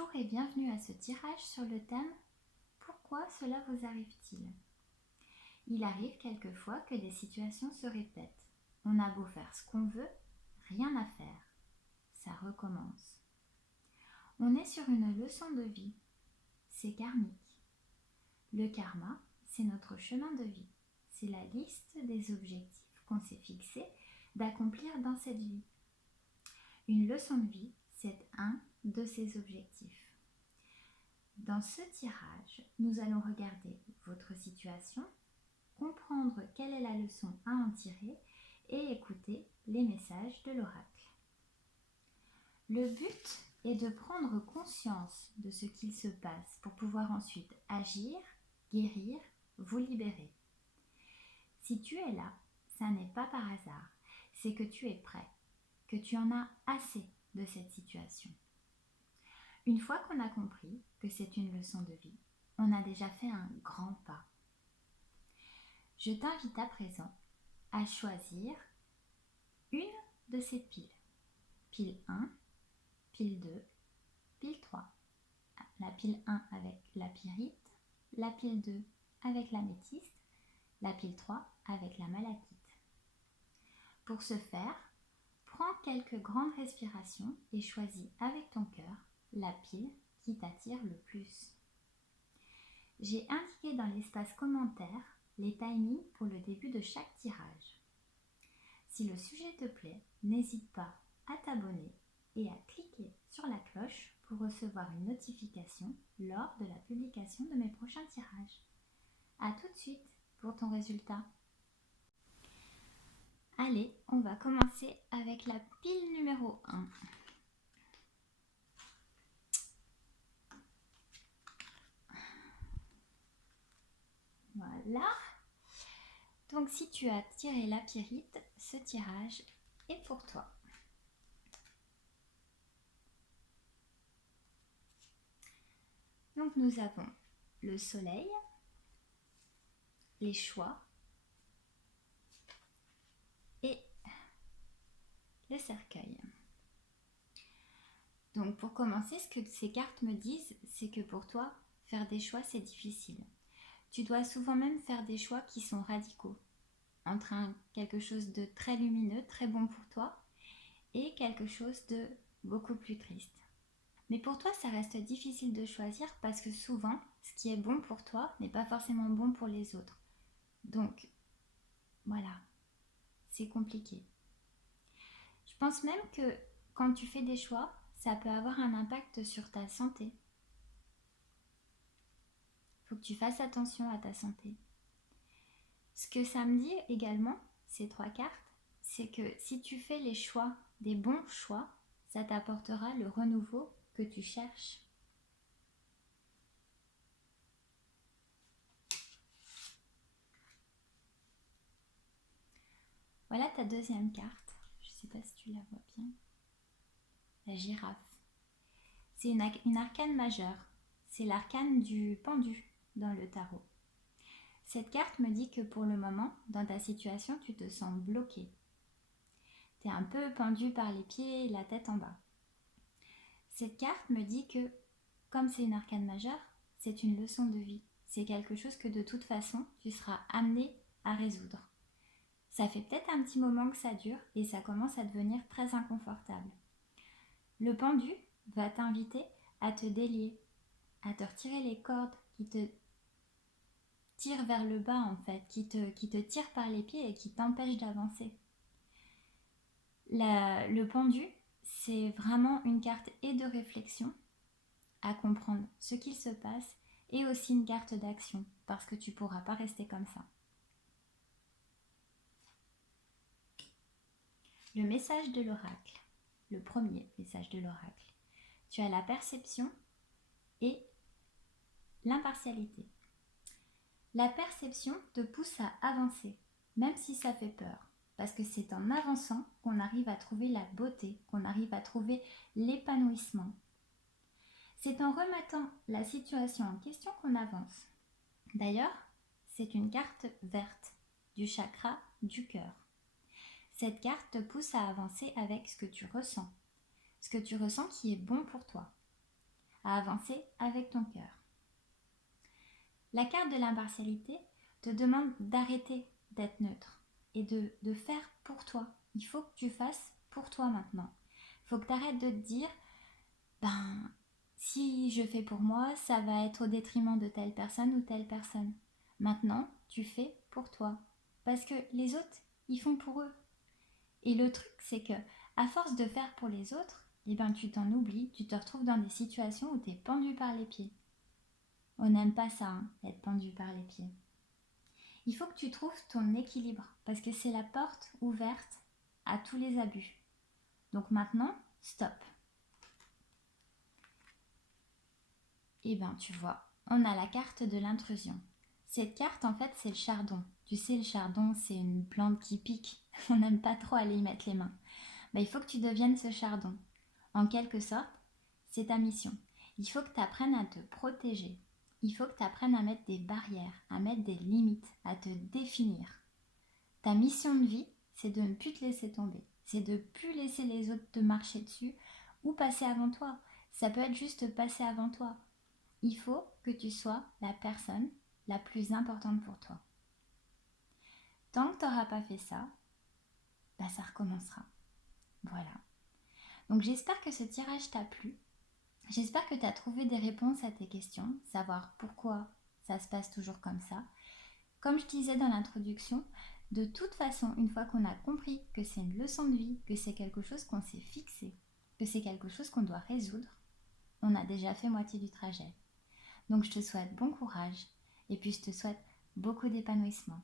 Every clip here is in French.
Bonjour et bienvenue à ce tirage sur le thème « Pourquoi cela vous arrive-t-il » Il arrive quelquefois que des situations se répètent. On a beau faire ce qu'on veut, rien à faire. Ça recommence. On est sur une leçon de vie. C'est karmique. Le karma, c'est notre chemin de vie. C'est la liste des objectifs qu'on s'est fixés d'accomplir dans cette vie. Une leçon de vie, c'est un de ces objectifs. Dans ce tirage, nous allons regarder votre situation, comprendre quelle est la leçon à en tirer et écouter les messages de l'oracle. Le but est de prendre conscience de ce qu'il se passe pour pouvoir ensuite agir, guérir, vous libérer. Si tu es là, ça n'est pas par hasard, c'est que tu es prêt, que tu en as assez de cette situation. Une fois qu'on a compris que c'est une leçon de vie, on a déjà fait un grand pas. Je t'invite à présent à choisir une de ces piles. Pile 1, pile 2, pile 3. La pile 1 avec la pyrite, la pile 2 avec l'améthyste, la pile 3 avec la malachite. Pour ce faire, prends quelques grandes respirations et choisis avec ton cœur la pile qui t'attire le plus. J'ai indiqué dans l'espace commentaire les timings pour le début de chaque tirage. Si le sujet te plaît, n'hésite pas à t'abonner et à cliquer sur la cloche pour recevoir une notification lors de la publication de mes prochains tirages. À tout de suite pour ton résultat. Allez, on va commencer avec la pile numéro 1. Voilà. Donc si tu as tiré la pyrite, ce tirage est pour toi. Donc nous avons le soleil, les choix et le cercueil. Donc pour commencer, ce que ces cartes me disent, c'est que pour toi, faire des choix, c'est difficile. Tu dois souvent même faire des choix qui sont radicaux, entre quelque chose de très lumineux, très bon pour toi, et quelque chose de beaucoup plus triste. Mais pour toi, ça reste difficile de choisir parce que souvent, ce qui est bon pour toi n'est pas forcément bon pour les autres. Donc, voilà, c'est compliqué. Je pense même que quand tu fais des choix, ça peut avoir un impact sur ta santé. Il faut que tu fasses attention à ta santé. Ce que ça me dit également, ces 3 cartes, c'est que si tu fais les choix, des bons choix, ça t'apportera le renouveau que tu cherches. Voilà ta deuxième carte. Je ne sais pas si tu la vois bien. La girafe. C'est une arcane majeure. C'est l'arcane du pendu dans le tarot. Cette carte me dit que pour le moment, dans ta situation, tu te sens bloqué. Tu es un peu pendu par les pieds et la tête en bas. Cette carte me dit que, comme c'est une arcane majeure, c'est une leçon de vie. C'est quelque chose que de toute façon, tu seras amené à résoudre. Ça fait peut-être un petit moment que ça dure et ça commence à devenir très inconfortable. Le pendu va t'inviter à te délier, à te retirer les cordes qui te tirent vers le bas en fait, qui te tirent par les pieds et qui t'empêchent d'avancer. Le pendu, c'est vraiment une carte et de réflexion à comprendre ce qu'il se passe et aussi une carte d'action parce que tu ne pourras pas rester comme ça. Le message de l'oracle, le premier message de l'oracle. Tu as la perception et l'impartialité. La perception te pousse à avancer, même si ça fait peur, parce que c'est en avançant qu'on arrive à trouver la beauté, qu'on arrive à trouver l'épanouissement. C'est en remettant la situation en question qu'on avance. D'ailleurs, c'est une carte verte du chakra du cœur. Cette carte te pousse à avancer avec ce que tu ressens qui est bon pour toi. à avancer avec ton cœur. La carte de l'impartialité te demande d'arrêter d'être neutre et de faire pour toi. Il faut que tu fasses pour toi maintenant. Il faut que tu arrêtes de te dire, si je fais pour moi, ça va être au détriment de telle personne ou telle personne. Maintenant, tu fais pour toi. Parce que les autres, ils font pour eux. Et le truc, c'est que à force de faire pour les autres, tu t'en oublies, tu te retrouves dans des situations où tu es pendu par les pieds. On n'aime pas ça, être pendu par les pieds. Il faut que tu trouves ton équilibre, parce que c'est la porte ouverte à tous les abus. Donc maintenant, stop. Tu vois, on a la carte de l'intrusion. Cette carte, en fait, c'est le chardon. Tu sais, le chardon, c'est une plante qui pique. On n'aime pas trop aller y mettre les mains. Il faut que tu deviennes ce chardon. En quelque sorte, c'est ta mission. Il faut que tu apprennes à te protéger. Il faut que tu apprennes à mettre des barrières, à mettre des limites, à te définir. Ta mission de vie, c'est de ne plus te laisser tomber. C'est de ne plus laisser les autres te marcher dessus ou passer avant toi. Ça peut être juste passer avant toi. Il faut que tu sois la personne la plus importante pour toi. Tant que tu n'auras pas fait ça, ça recommencera. Voilà. Donc j'espère que ce tirage t'a plu. J'espère que tu as trouvé des réponses à tes questions, savoir pourquoi ça se passe toujours comme ça. Comme je disais dans l'introduction, de toute façon, une fois qu'on a compris que c'est une leçon de vie, que c'est quelque chose qu'on s'est fixé, que c'est quelque chose qu'on doit résoudre, on a déjà fait moitié du trajet. Donc je te souhaite bon courage et puis je te souhaite beaucoup d'épanouissement.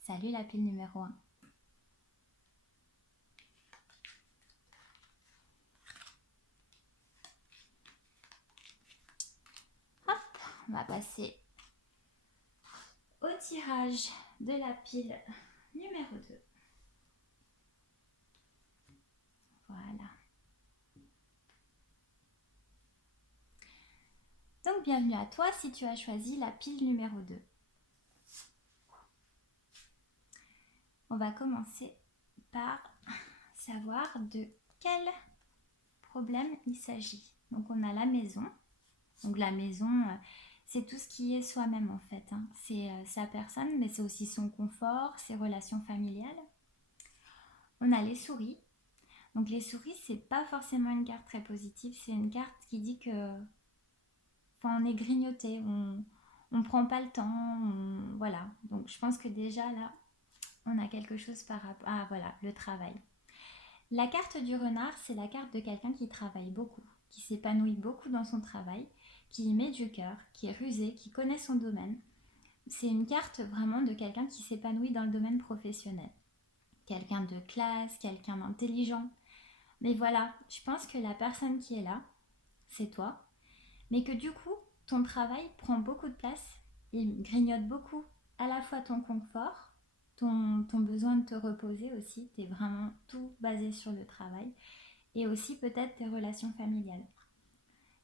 Salut la pile numéro 1. Hop, on va passer au tirage de la pile numéro 2. Voilà. Donc bienvenue à toi si tu as choisi la pile numéro 2. On va commencer par savoir de quel problème il s'agit. Donc on a la maison. Donc la maison, c'est tout ce qui est soi-même en fait. C'est sa personne, mais c'est aussi son confort, ses relations familiales. On a les souris. Donc les souris, c'est pas forcément une carte très positive. C'est une carte qui dit que on est grignoté, on prend pas le temps, voilà. Donc je pense que déjà là, on a quelque chose par rapport à le travail. La carte du renard, c'est la carte de quelqu'un qui travaille beaucoup, qui s'épanouit beaucoup dans son travail, qui y met du cœur, qui est rusé, qui connaît son domaine. C'est une carte vraiment de quelqu'un qui s'épanouit dans le domaine professionnel. Quelqu'un de classe, quelqu'un d'intelligent. Mais voilà, je pense que la personne qui est là, c'est toi. Mais que du coup, ton travail prend beaucoup de place. Il grignote beaucoup à la fois ton confort, ton besoin de te reposer aussi. Tu es vraiment tout basé sur le travail. Et aussi peut-être tes relations familiales.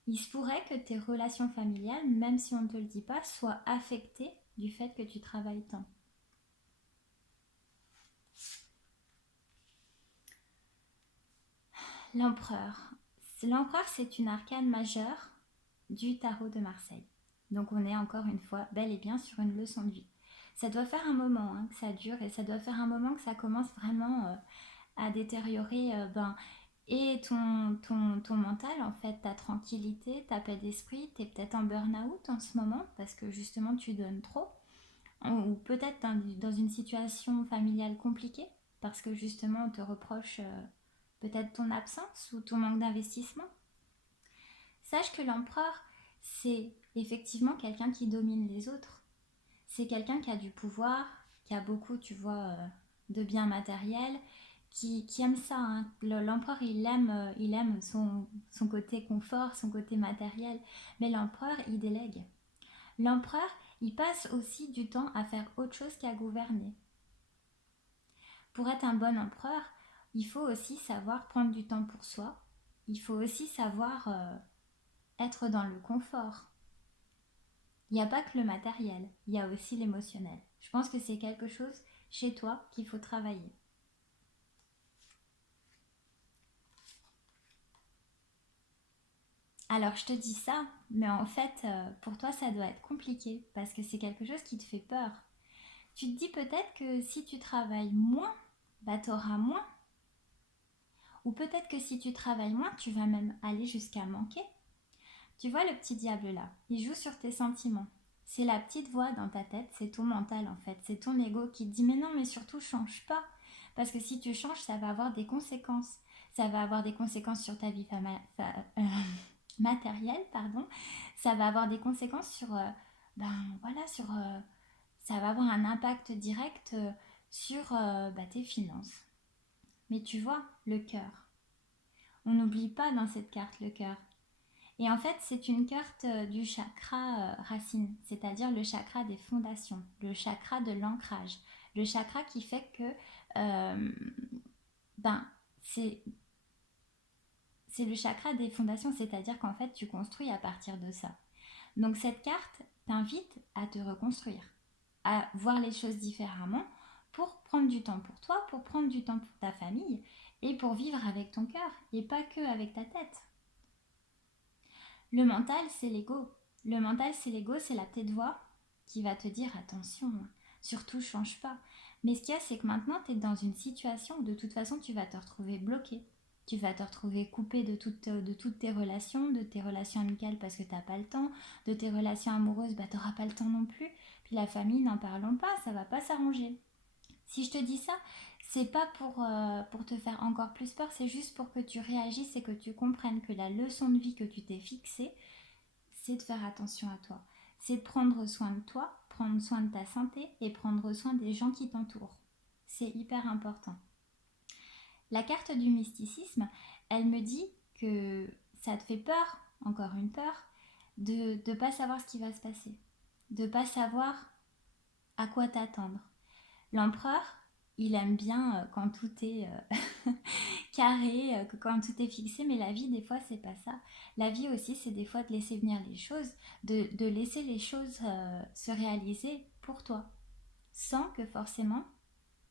Il se pourrait que tes relations familiales, même si on ne te le dit pas, soient affectées du fait que tu travailles tant. L'empereur. L'empereur, c'est une arcane majeure du tarot de Marseille. Donc on est encore une fois bel et bien sur une leçon de vie. Ça doit faire un moment que ça dure et ça doit faire un moment que ça commence vraiment à détériorer et ton mental, en fait, ta tranquillité, ta paix d'esprit. Tu es peut-être en burn-out en ce moment parce que justement tu donnes trop, ou peut-être dans une situation familiale compliquée parce que justement on te reproche peut-être ton absence ou ton manque d'investissement. Sache que l'empereur, c'est effectivement quelqu'un qui domine les autres. C'est quelqu'un qui a du pouvoir, qui a beaucoup, tu vois, de biens matériels, qui aime ça. L'empereur, il aime son côté confort, son côté matériel. Mais l'empereur, il délègue. L'empereur, il passe aussi du temps à faire autre chose qu'à gouverner. Pour être un bon empereur, il faut aussi savoir prendre du temps pour soi. Il faut aussi savoir être dans le confort. Il n'y a pas que le matériel, il y a aussi l'émotionnel. Je pense que c'est quelque chose chez toi qu'il faut travailler. Alors je te dis ça, mais en fait, pour toi, ça doit être compliqué parce que c'est quelque chose qui te fait peur. Tu te dis peut-être que si tu travailles moins, bah t'auras moins. Ou peut-être que si tu travailles moins, tu vas même aller jusqu'à manquer. Tu vois le petit diable là, il joue sur tes sentiments. C'est la petite voix dans ta tête, c'est ton mental en fait, c'est ton ego qui te dit mais non mais surtout change pas. Parce que si tu changes, ça va avoir des conséquences. Ça va avoir des conséquences sur ta vie matérielle, pardon. Ça va avoir des conséquences sur, ça va avoir un impact direct sur tes finances. Mais tu vois, le cœur. On n'oublie pas dans cette carte le cœur. Et en fait, c'est une carte du chakra racine, c'est-à-dire le chakra des fondations, le chakra de l'ancrage, le chakra qui fait que euh, ben, c'est le chakra des fondations, c'est-à-dire qu'en fait, tu construis à partir de ça. Donc cette carte t'invite à te reconstruire, à voir les choses différemment pour prendre du temps pour toi, pour prendre du temps pour ta famille et pour vivre avec ton cœur et pas que avec ta tête. Le mental, c'est l'ego. Le mental, c'est l'ego, c'est la petite voix qui va te dire attention, surtout change pas. Mais ce qu'il y a, c'est que maintenant, tu es dans une situation où de toute façon, tu vas te retrouver bloqué. Tu vas te retrouver coupé de toutes tes relations amicales parce que tu n'as pas le temps, de tes relations amoureuses, tu n'auras pas le temps non plus. Puis la famille, n'en parlons pas, ça va pas s'arranger. Si je te dis ça, c'est pas pour te faire encore plus peur, c'est juste pour que tu réagisses et que tu comprennes que la leçon de vie que tu t'es fixée, c'est de faire attention à toi. C'est de prendre soin de toi, prendre soin de ta santé et prendre soin des gens qui t'entourent. C'est hyper important. La carte du mysticisme, elle me dit que ça te fait peur, encore une peur, de ne pas savoir ce qui va se passer, de ne pas savoir à quoi t'attendre. L'empereur, il aime bien quand tout est carré, quand tout est fixé, mais la vie, des fois, c'est pas ça. La vie aussi, c'est des fois de laisser venir les choses, de laisser les choses se réaliser pour toi, sans que forcément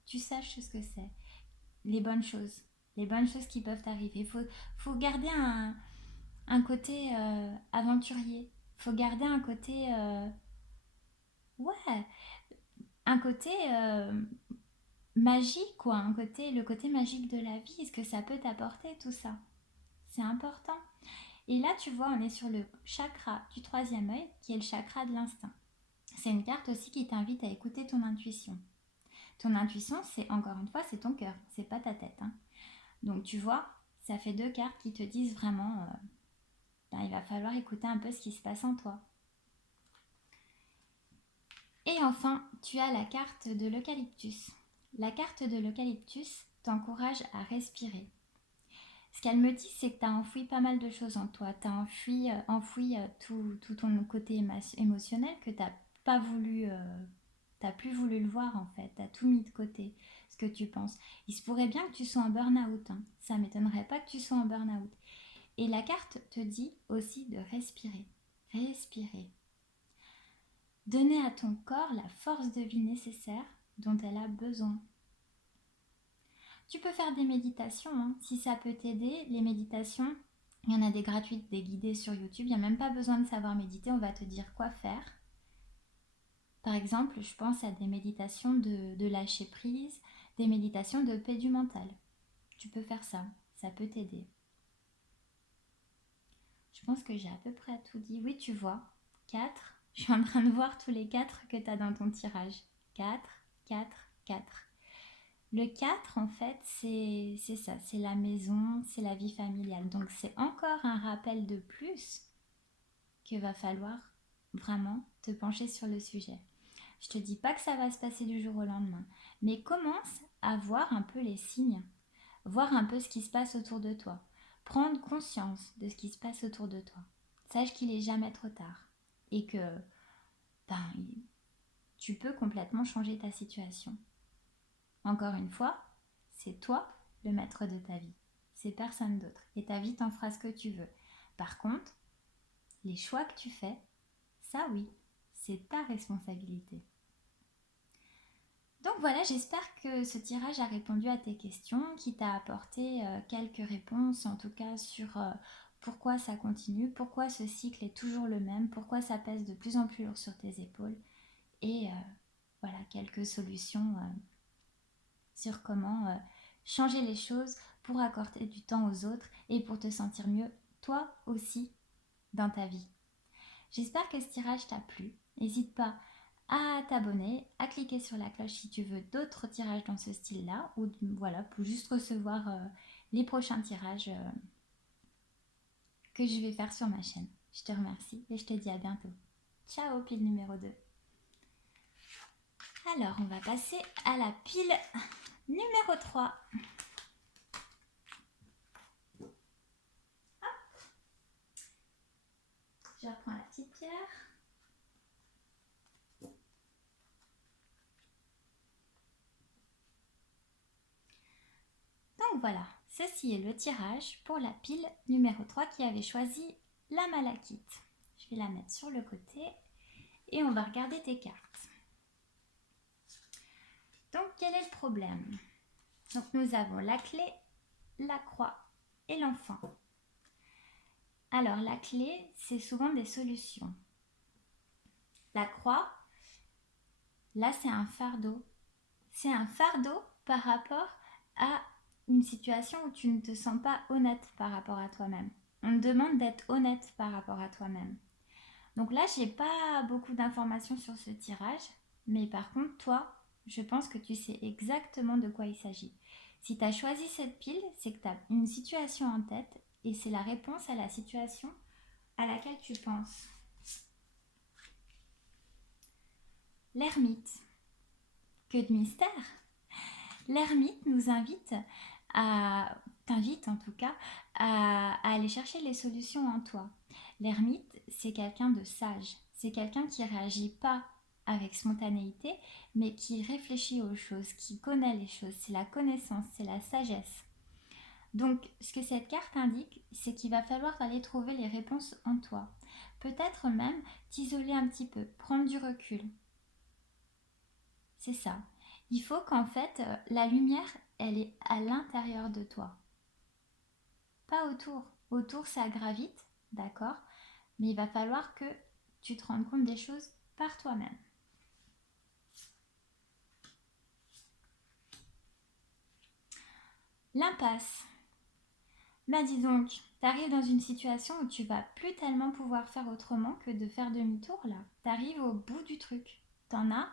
tu saches ce que c'est, les bonnes choses, les bonnes choses qui peuvent arriver. Faut garder un côté aventurier, faut garder un côté, ouais, un côté magique, quoi, le côté magique de la vie, ce que ça peut t'apporter, tout ça. C'est important. Et là, tu vois, on est sur le chakra du troisième œil, qui est le chakra de l'instinct. C'est une carte aussi qui t'invite à écouter ton intuition. Ton intuition, c'est encore une fois, c'est ton cœur, c'est pas ta tête. Hein. Donc tu vois, ça fait deux cartes qui te disent vraiment, il va falloir écouter un peu ce qui se passe en toi. Et enfin, tu as la carte de l'eucalyptus. La carte de l'eucalyptus t'encourage à respirer. Ce qu'elle me dit, c'est que tu as enfoui pas mal de choses en toi. Tu as enfoui tout ton côté émotionnel que tu n'as pas voulu, t'as plus voulu le voir en fait. Tu as tout mis de côté, ce que tu penses. Il se pourrait bien que tu sois en burn-out. Hein. Ça ne m'étonnerait pas que tu sois en burn-out. Et la carte te dit aussi de respirer. Respirer. Donner à ton corps la force de vie nécessaire dont elle a besoin. Tu peux faire des méditations, hein. Si ça peut t'aider, les méditations, il y en a des gratuites, des guidées sur YouTube, il n'y a même pas besoin de savoir méditer, on va te dire quoi faire. Par exemple, je pense à des méditations de lâcher prise, des méditations de paix du mental. Tu peux faire ça, ça peut t'aider. Je pense que j'ai à peu près tout dit. Oui, tu vois, 4. Je suis en train de voir tous les 4 que tu as dans ton tirage. 4, 4, 4. Le 4, en fait, c'est ça, c'est la maison, c'est la vie familiale. Donc, c'est encore un rappel de plus que va falloir vraiment te pencher sur le sujet. Je te dis pas que ça va se passer du jour au lendemain, mais commence à voir un peu les signes, voir un peu ce qui se passe autour de toi, prendre conscience de ce qui se passe autour de toi. Sache qu'il est jamais trop tard et que tu peux complètement changer ta situation. Encore une fois, c'est toi le maître de ta vie. C'est personne d'autre. Et ta vie t'en fera ce que tu veux. Par contre, les choix que tu fais, ça oui, c'est ta responsabilité. Donc voilà, j'espère que ce tirage a répondu à tes questions, qui t'a apporté quelques réponses, en tout cas sur pourquoi ça continue, pourquoi ce cycle est toujours le même, pourquoi ça pèse de plus en plus lourd sur tes épaules. Et voilà, quelques solutions sur comment changer les choses pour accorder du temps aux autres et pour te sentir mieux, toi aussi, dans ta vie. J'espère que ce tirage t'a plu. N'hésite pas à t'abonner, à cliquer sur la cloche si tu veux d'autres tirages dans ce style-là, ou voilà, pour juste recevoir les prochains tirages que je vais faire sur ma chaîne. Je te remercie et je te dis à bientôt. Ciao, pile numéro 2. Alors, on va passer à la pile numéro 3. Hop. Je reprends la petite pierre. Donc voilà, ceci est le tirage pour la pile numéro 3 qui avait choisi la malachite. Je vais la mettre sur le côté et on va regarder tes cartes. Donc quel est le problème? Donc nous avons la clé, la croix et l'enfant. Alors la clé, c'est souvent des solutions. La croix, là c'est un fardeau. C'est un fardeau par rapport à une situation où tu ne te sens pas honnête par rapport à toi-même. On te demande d'être honnête par rapport à toi-même. Donc là, j'ai pas beaucoup d'informations sur ce tirage, mais par contre, toi, je pense que tu sais exactement de quoi il s'agit. Si tu as choisi cette pile, c'est que tu as une situation en tête et c'est la réponse à la situation à laquelle tu penses. L'ermite. Que de mystère! L'ermite nous t'invite en tout cas, à aller chercher les solutions en toi. L'ermite, c'est quelqu'un de sage. C'est quelqu'un qui ne réagit pas avec spontanéité, mais qui réfléchit aux choses, qui connaît les choses. C'est la connaissance, c'est la sagesse. Donc, ce que cette carte indique, c'est qu'il va falloir aller trouver les réponses en toi. Peut-être même t'isoler un petit peu, prendre du recul. C'est ça. Il faut qu'en fait, la lumière, elle est à l'intérieur de toi. Pas autour. Autour, ça gravite, d'accord? Mais il va falloir que tu te rendes compte des choses par toi-même. L'impasse. Bah dis donc, t'arrives dans une situation où tu vas plus tellement pouvoir faire autrement que de faire demi-tour là. T'arrives au bout du truc. T'en as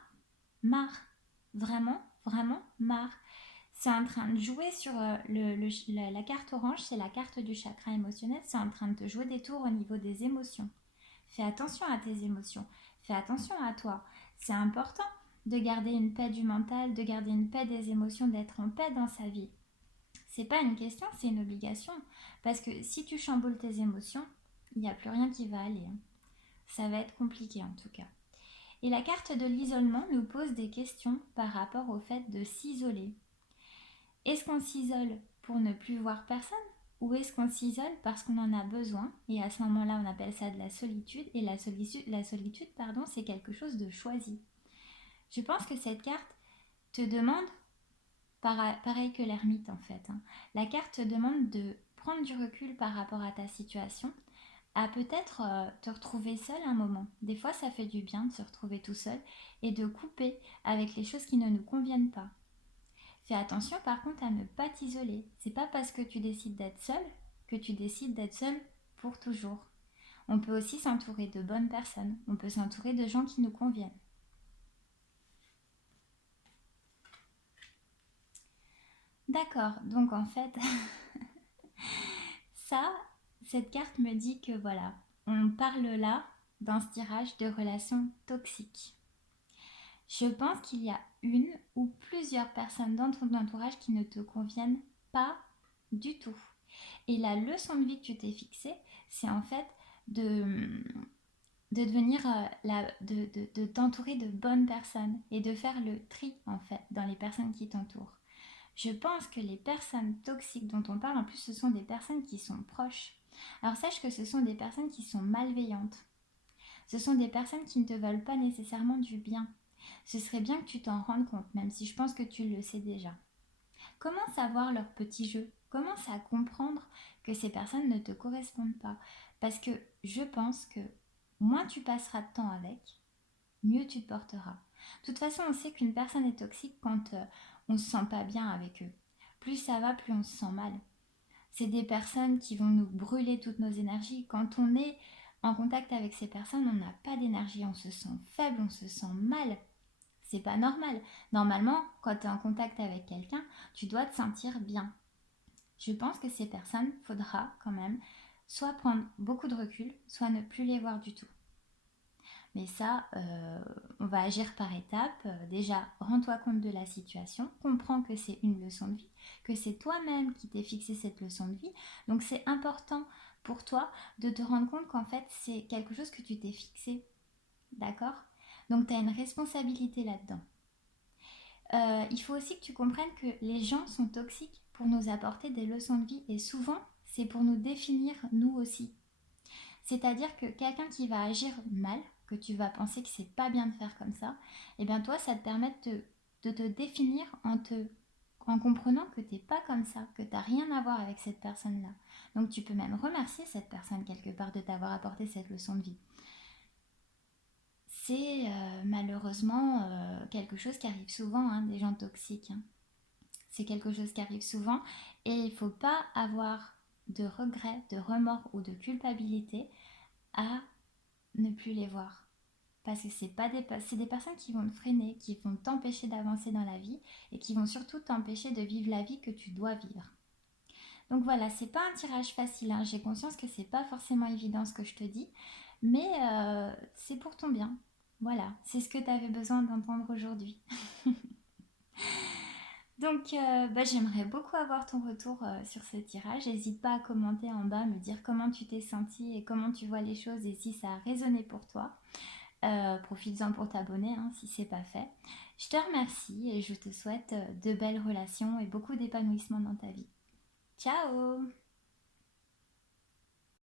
marre. Vraiment, vraiment marre. C'est en train de jouer sur la carte orange, c'est la carte du chakra émotionnel, c'est en train de te jouer des tours au niveau des émotions. Fais attention à tes émotions, fais attention à toi. C'est important de garder une paix du mental, de garder une paix des émotions, d'être en paix dans sa vie. C'est pas une question, c'est une obligation. Parce que si tu chamboules tes émotions, il n'y a plus rien qui va aller. Ça va être compliqué en tout cas. Et la carte de l'isolement nous pose des questions par rapport au fait de s'isoler. Est-ce qu'on s'isole pour ne plus voir personne ou est-ce qu'on s'isole parce qu'on en a besoin? Et à ce moment-là, on appelle ça de la solitude. Et la solitude, c'est quelque chose de choisi. Je pense que cette carte te demande, pareil que l'ermite en fait, la carte te demande de prendre du recul par rapport à ta situation, à peut-être te retrouver seul un moment. Des fois, ça fait du bien de se retrouver tout seul et de couper avec les choses qui ne nous conviennent pas. Fais attention par contre à ne pas t'isoler. C'est pas parce que tu décides d'être seul que tu décides d'être seul pour toujours. On peut aussi s'entourer de bonnes personnes. On peut s'entourer de gens qui nous conviennent. D'accord, donc en fait, cette carte me dit que voilà, on parle là, dans ce tirage, de relations toxiques. Je pense qu'il y a une ou plusieurs personnes dans ton entourage qui ne te conviennent pas du tout. Et la leçon de vie que tu t'es fixée, c'est en fait de devenir, de t'entourer de bonnes personnes et de faire le tri en fait dans les personnes qui t'entourent. Je pense que les personnes toxiques dont on parle, en plus, ce sont des personnes qui sont proches. Alors sache que ce sont des personnes qui sont malveillantes. Ce sont des personnes qui ne te veulent pas nécessairement du bien. Ce serait bien que tu t'en rendes compte, même si je pense que tu le sais déjà. Comment savoir leur petit jeu? commence à comprendre que ces personnes ne te correspondent pas. Parce que je pense que moins tu passeras de temps avec, mieux tu te porteras. De toute façon, on sait qu'une personne est toxique quand on ne se sent pas bien avec eux. Plus ça va, plus on se sent mal. C'est des personnes qui vont nous brûler toutes nos énergies. Quand on est en contact avec ces personnes, on n'a pas d'énergie, on se sent faible, on se sent mal. C'est pas normal. Normalement, quand tu es en contact avec quelqu'un, tu dois te sentir bien. Je pense que ces personnes, faudra quand même soit prendre beaucoup de recul, soit ne plus les voir du tout. Mais ça, on va agir par étapes. Déjà, rends-toi compte de la situation, comprends que c'est une leçon de vie, que c'est toi-même qui t'es fixé cette leçon de vie. Donc c'est important pour toi de te rendre compte qu'en fait, c'est quelque chose que tu t'es fixé. D'accord? Donc tu as une responsabilité là-dedans. Il faut aussi que tu comprennes que les gens sont toxiques pour nous apporter des leçons de vie et souvent, c'est pour nous définir nous aussi. C'est-à-dire que quelqu'un qui va agir mal, que tu vas penser que c'est pas bien de faire comme ça, et bien toi, ça te permet de te définir en comprenant que t'es pas comme ça, que t'as rien à voir avec cette personne-là. Donc tu peux même remercier cette personne quelque part de t'avoir apporté cette leçon de vie. C'est malheureusement quelque chose qui arrive souvent, hein, des gens toxiques. Hein. C'est quelque chose qui arrive souvent et il ne faut pas avoir de regrets, de remords ou de culpabilité à ne plus les voir. Parce que c'est des personnes qui vont te freiner, qui vont t'empêcher d'avancer dans la vie et qui vont surtout t'empêcher de vivre la vie que tu dois vivre. Donc voilà, c'est pas un tirage facile, hein. J'ai conscience que c'est pas forcément évident ce que je te dis, mais c'est pour ton bien. Voilà, c'est ce que tu avais besoin d'entendre aujourd'hui. Donc j'aimerais beaucoup avoir ton retour sur ce tirage. N'hésite pas à commenter en bas, me dire comment tu t'es senti et comment tu vois les choses et si ça a résonné pour toi. Profites-en pour t'abonner hein, si c'est pas fait. Je te remercie et je te souhaite de belles relations et beaucoup d'épanouissement dans ta vie. Ciao!